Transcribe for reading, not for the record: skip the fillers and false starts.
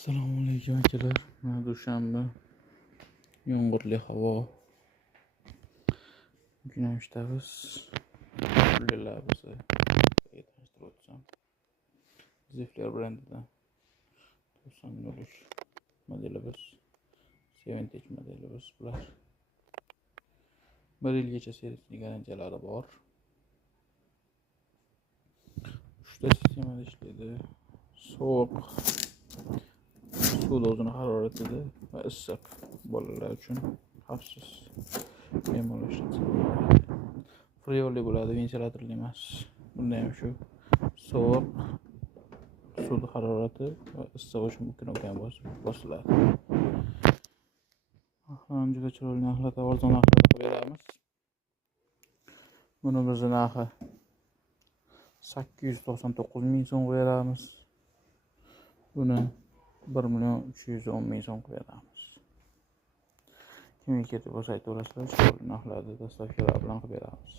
Assalomu alaykum akalar. Mana dushanba. Yomg'irli havo. Bugun ham ishdamiz. Pullar bizni tanishtirib o'tsam. Zifler brendidan 9003 modelimiz, 7H modelimiz bular. 1 yilgacha servis garantiyalari bor. 3 ta sistemada ishlaydi. Sovuq, suv o'zini haroratida va issiq bolalar uchun xavfsiz bemalol ishlatsa. Frioli bo'ladi, ventilyatorli emas. Bunda ham shu sovuq, suv harorati va issiq uchun mumkin bosiladi. Juda chiroyli narxlarda, arzon narxlarda beramiz. Buni biz narxi 899 ming so'm beramiz. Buni 1.310 so'm beramiz. Kimga kerak bo'lsa aytaverasizlar, chiroyli narxlarda dastavkalar bilan qilib beramiz.